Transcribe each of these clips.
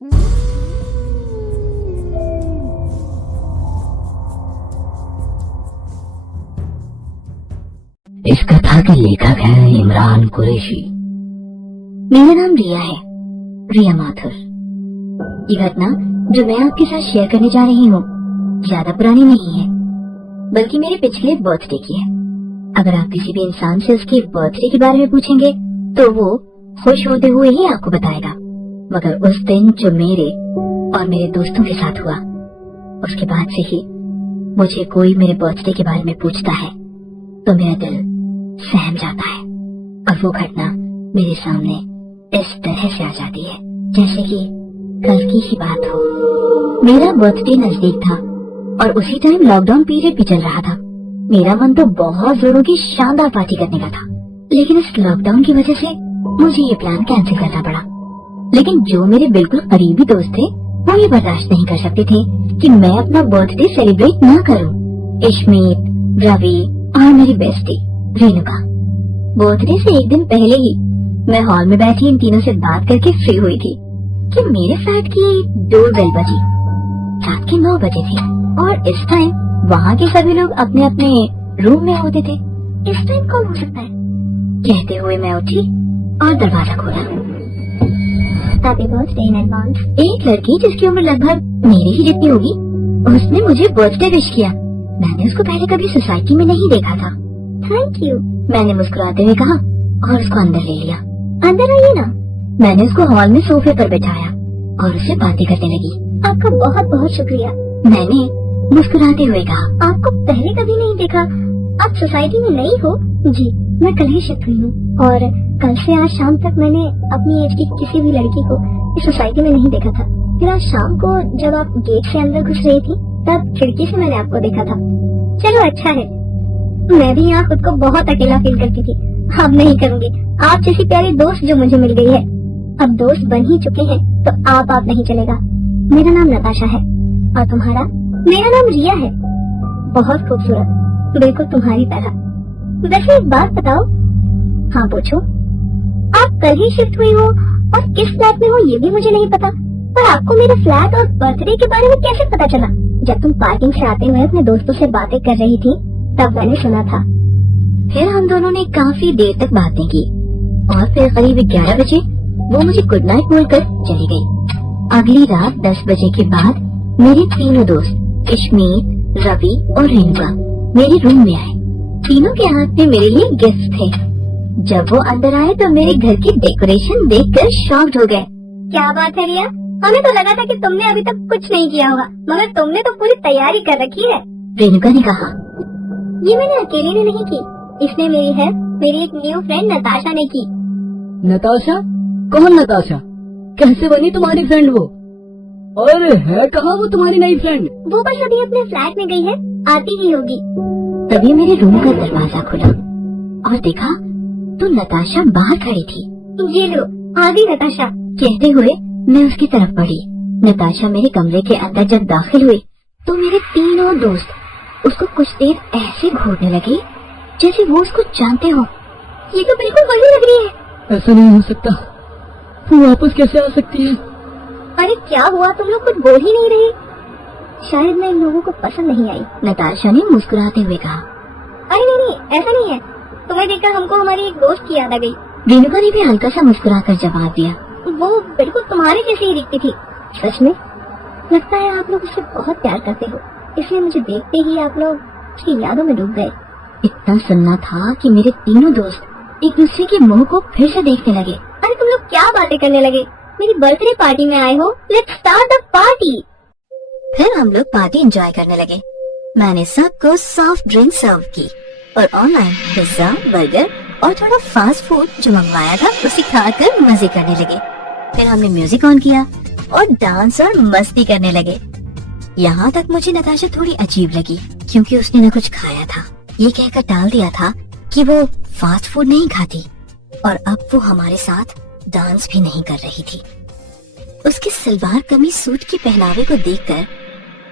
इस कथा के लेखक हैं इमरान कुरैशी। मेरा नाम रिया है, रिया माथुर। ये घटना जो मैं आपके साथ शेयर करने जा रही हूँ ज्यादा पुरानी नहीं है, बल्कि मेरे पिछले बर्थडे की है। अगर आप किसी भी इंसान से उसके बर्थडे के बारे में पूछेंगे तो वो खुश होते हुए ही आपको बताएगा, मगर उस दिन जो मेरे और मेरे दोस्तों के साथ हुआ, उसके बाद से ही मुझे कोई मेरे बर्थडे के बारे में पूछता है तो मेरा दिल सहम जाता है और वो घटना मेरे सामने इस तरह से आ जाती है जैसे कि कल की ही बात हो। मेरा बर्थडे नजदीक था और उसी टाइम लॉकडाउन पीरियड भी चल रहा था। मेरा मन तो बहुत जोरों की शानदार पार्टी करने का था, लेकिन इस लॉकडाउन की वजह से मुझे ये प्लान कैंसिल करना पड़ा। लेकिन जो मेरे बिल्कुल करीबी दोस्त थे वो ये बर्दाश्त नहीं कर सकते थे कि मैं अपना बर्थडे सेलिब्रेट ना करूं। इश्मीत, रवि और मेरी बेस्टी रेणुका। बर्थडे से एक दिन पहले ही मैं हॉल में बैठी इन तीनों से बात करके फ्री हुई थी कि मेरे फ्लैट की डोरबेल बजी। रात के 9 बजे थे और इस टाइम वहाँ के सभी लोग अपने अपने रूम में होते थे। इस टाइम कौन हो सकता है? कहते हुए मैं उठी और दरवाजा खोला। Happy birthday in advance. एक लड़की जिसकी उम्र लगभग मेरी ही जितनी होगी, उसने मुझे बर्थडे विश किया। मैंने उसको पहले कभी सोसाइटी में नहीं देखा था। थैंक यू, मैंने मुस्कुराते हुए कहा और उसको अंदर ले लिया। अंदर आइए ना। मैंने उसको हॉल में सोफे पर बैठाया और उससे बातें करने लगी। आपका बहुत बहुत शुक्रिया, मैंने मुस्कुराते हुए कहा। आपको पहले कभी नहीं देखा। आप सोसाइटी में नई हो? जी, मैं कल ही शिफ्ट हुई हूँ और कल से आज शाम तक मैंने अपनी एज की किसी भी लड़की को इस सोसाइटी में नहीं देखा था। फिर आज शाम को जब आप गेट से अंदर घुस रही थी तब खिड़की से मैंने आपको देखा था। चलो अच्छा है, मैं भी यहाँ खुद को बहुत अकेला फील करती थी। अब नहीं करूँगी। आप जैसी प्यारी दोस्त जो मुझे मिल गई है, अब दोस्त बन ही चुके हैं तो आप नहीं चलेगा। मेरा नाम नताशा है और तुम्हारा? मेरा नाम रिया है। बहुत खूबसूरत, बिल्कुल तुम्हारी तरह। वैसे एक बात बताओ। हाँ पूछो। आप कल ही शिफ्ट हुई हो और किस फ्लैट में हो ये भी मुझे नहीं पता, पर आपको मेरे फ्लैट और बर्थडे के बारे में कैसे पता चला? जब तुम पार्किंग से आते हुए अपने दोस्तों से बातें कर रही थी तब मैंने सुना था। फिर हम दोनों ने काफी देर तक बातें की और फिर करीब 11 बजे वो मुझे गुड नाइट बोलकर चली गई। अगली रात 10 बजे के बाद मेरे तीनों दोस्त इश्मीत, रवि और रेणुका मेरे रूम में आए। तीनों के हाथ में मेरे लिए गिफ्ट थे। जब वो अंदर आए तो मेरे घर की डेकोरेशन देखकर शॉक्ड हो गए। क्या बात है रिया, हमें तो लगा था कि तुमने अभी तक कुछ नहीं किया होगा, मगर तुमने तो पूरी तैयारी कर रखी है। रेणुका ने कहा। ये मैंने अकेले ने नहीं की, इसने मेरी हेल्प मेरी एक न्यू फ्रेंड नताशा ने की। नताशा? कौन नताशा? कैसे बनी तुम्हारी फ्रेंड वो? और है कहाँ वो तुम्हारी नई फ्रेंड? वो बस अभी अपने फ्लैट में गई है, आती ही होगी। तभी मेरे रूम का दरवाजा खुला और देखा तो नताशा बाहर खड़ी थी। ये लो, आ गई नताशा, कहते हुए मैं उसकी तरफ बढ़ी। नताशा मेरे कमरे के अंदर जब दाखिल हुई तो मेरे तीनों दोस्त उसको कुछ देर ऐसे घूरने लगे जैसे वो उसको जानते हो। ये तो बिल्कुल वही लग रही है। ऐसा नहीं हो सकता, वो वापस कैसे आ सकती है? अरे क्या हुआ, तुम लोग कुछ बोल ही नहीं रहे? शायद मैं इन लोगों को पसंद नहीं आई, नताशा ने मुस्कुराते हुए कहा। अरे नहीं, ऐसा नहीं है। तुम्हें देखकर हमको हमारी एक दोस्त की याद आ गई। रेणुका ने भी हल्का सा मुस्कुराकर जवाब दिया। वो बिल्कुल तुम्हारे जैसी ही दिखती थी। सच में? लगता है आप लोग उससे बहुत प्यार करते हो, इसलिए मुझे देखते ही आप लोग उसकी यादों में डूब गए। इतना सुनना था कि मेरे तीनों दोस्त एक दूसरे के मुंह को फिर से देखने लगे। अरे तुम लोग क्या बातें करने लगे? मेरी बर्थडे पार्टी में आए हो, लेट्स स्टार्ट द पार्टी। फिर हम लोग पार्टी एंजॉय करने लगे। मैंने सबको सॉफ्ट ड्रिंक सर्व की और ऑनलाइन पिज्जा, बर्गर और थोड़ा फास्ट फूड जो मंगवाया था उसे खाकर मजे करने लगे। फिर हमने म्यूजिक ऑन किया और डांस और मस्ती करने लगे। यहाँ तक मुझे नताशा थोड़ी अजीब लगी क्योंकि उसने न कुछ खाया था। ये कहकर टाल दिया था कि वो फास्ट फूड नहीं खाती और अब वो हमारे साथ डांस भी नहीं कर रही थी। उसके सलवार कमीज सूट के पहनावे को देखकर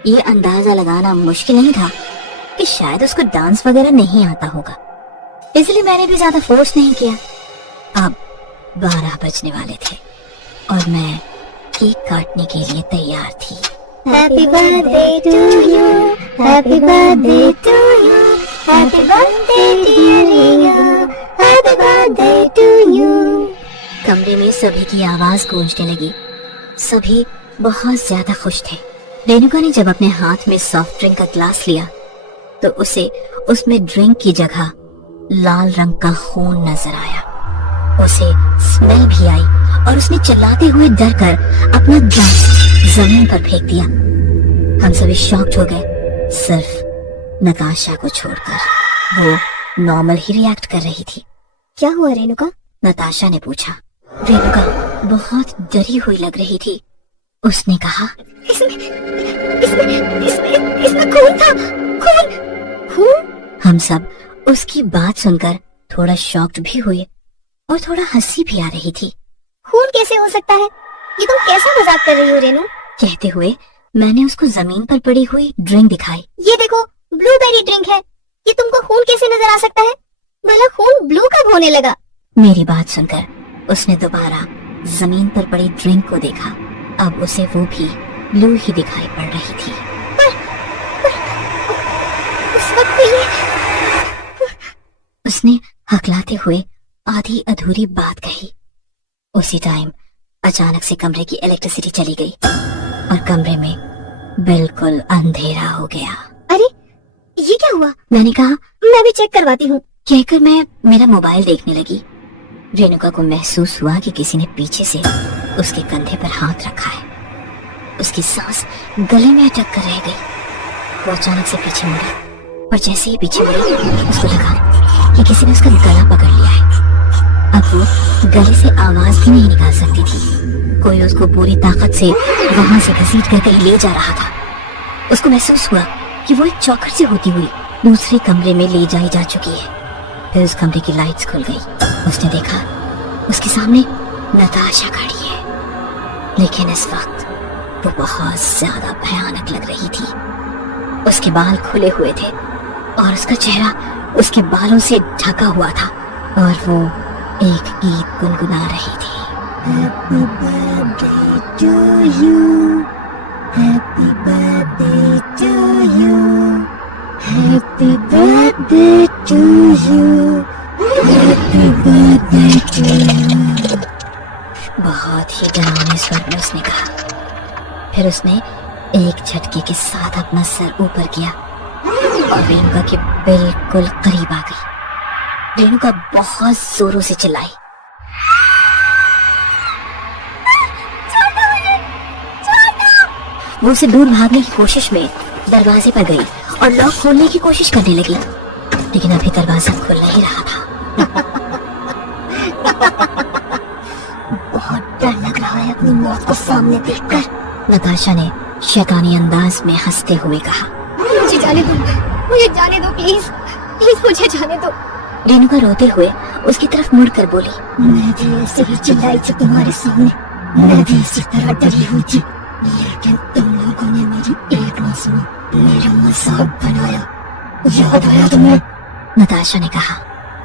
ये अंदाजा लगाना मुश्किल नहीं था कि शायद उसको डांस वगैरह नहीं आता होगा, इसलिए मैंने भी ज्यादा फोर्स नहीं किया। अब 12 बजने वाले थे और मैं केक काटने के लिए तैयार थी। Happy birthday to you, happy birthday to you, happy birthday dear Riya, happy birthday to you. कमरे में सभी की आवाज गूंजने लगी। सभी बहुत ज्यादा खुश थे। रेणुका ने जब अपने हाथ में सॉफ्ट ड्रिंक का ग्लास लिया तो उसे उसमें ड्रिंक की जगह लाल रंग का खून नजर आया। उसे स्मेल भी आई और उसने चिल्लाते हुए डर कर अपना ग्लास जमीन पर फेंक दिया। हम सभी शॉक्ड हो गए, सिर्फ नताशा को छोड़कर। वो नॉर्मल ही रिएक्ट कर रही थी। क्या हुआ रेणुका? नताशा ने पूछा। रेणुका बहुत डरी हुई लग रही थी। उसने कहा, इसमें खून था, खून। हम सब उसकी बात सुनकर थोड़ा शॉक्ड भी हुए और थोड़ा हंसी भी आ रही थी। खून कैसे हो सकता है? ये तुम कैसा मजाक कर रही हो रेणु? कहते हुए मैंने उसको जमीन पर पड़ी हुई ड्रिंक दिखाई। ये देखो, ब्लूबेरी ड्रिंक है। ये तुमको खून कैसे नजर आ सकता है? भला खून ब्लू कब होने लगा? मेरी बात सुनकर उसने दोबारा जमीन पर पड़ी ड्रिंक को देखा। अब उसे वो भी ब्लू ही दिखाई पड़ रही थी। उस वक्त ये उसने हकलाते हुए आधी अधूरी बात कही। उसी टाइम अचानक से कमरे की इलेक्ट्रिसिटी चली गई और कमरे में बिल्कुल अंधेरा हो गया। अरे ये क्या हुआ? मैंने कहा, मैं भी चेक करवाती हूँ। कहकर मैं मेरा मोबाइल देखने लगी। रेणुका को महसूस हुआ कि किसी ने पीछे से उसके कंधे पर हाथ रखा है। उसकी सांस गले में अटक कर रह गई। वो अचानक से पीछे मुड़ी और जैसे ही पीछे मुड़ी उसको लगा कि किसी ने उसका गला पकड़ लिया है। अब वो गले से आवाज भी नहीं निकाल सकती थी। कोई उसको पूरी ताकत से वहां से घसीट कर कहीं ले जा रहा था। उसको महसूस हुआ कि वो एक चौखट से होती हुई दूसरे कमरे में ले जाई जा चुकी है। फिर उस कमरे की लाइट्स खुल गई। उसने देखा उसके सामने नताशा खड़ी है, लेकिन इस वक्त वो बहुत ज्यादा भयानक लग रही थी। उसके बाल खुले हुए थे और उसका चेहरा उसके बालों से ढका हुआ था और वो एक गीत गुनगुना रही थी। Happy birthday to you, happy birthday to you, happy birthday to you, happy birthday to you. बहुत ही डरावने स्वर में उसने कहा। फिर उसने एक झटके के साथ अपना सर ऊपर किया और रेणुका के बिल्कुल करीब आ गई। रेणुका बहुत जोरों से चिल्लाई। वो उसे दूर भागने की कोशिश में दरवाजे पर गई और लॉक खोलने की कोशिश करने लगी, लेकिन अभी दरवाजा खुल नहीं रहा था। बहुत डर लग रहा है अपनी मौत को सामने देखकर। नताशा ने शैतानी अंदाज में हंसते हुए कहा, मुझे जाने दो, मुझे जाने दो, प्लीज प्लीज मुझे जाने दो। रेणुका रोते हुए उसकी तरफ मुड़कर बोली, मैं भी ऐसे ही चिल्लाई थी तुम्हारे सामने, मैं भी इसी तरह डरी हुई थी, लेकिन तुम लोगों ने मेरी एक ना सुनी, मेरा मजाक बनाया। याद आया तुम्हें? नताशा ने कहा।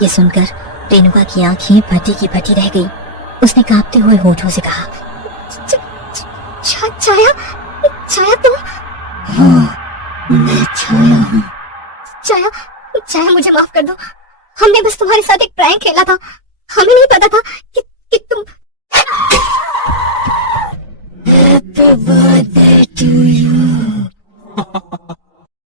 ये सुनकर रेणुका की आंखें फटी की फटी रह गई। उसने कांपते हुए होठों से कहा, छाया, छाया तुम? हाँ, मैं छाया हूँ। छाया, छाया मुझे माफ कर दो। हमने बस तुम्हारे साथ एक प्रैंक खेला था। हमें नहीं पता था कि तुम। Happy birthday to you.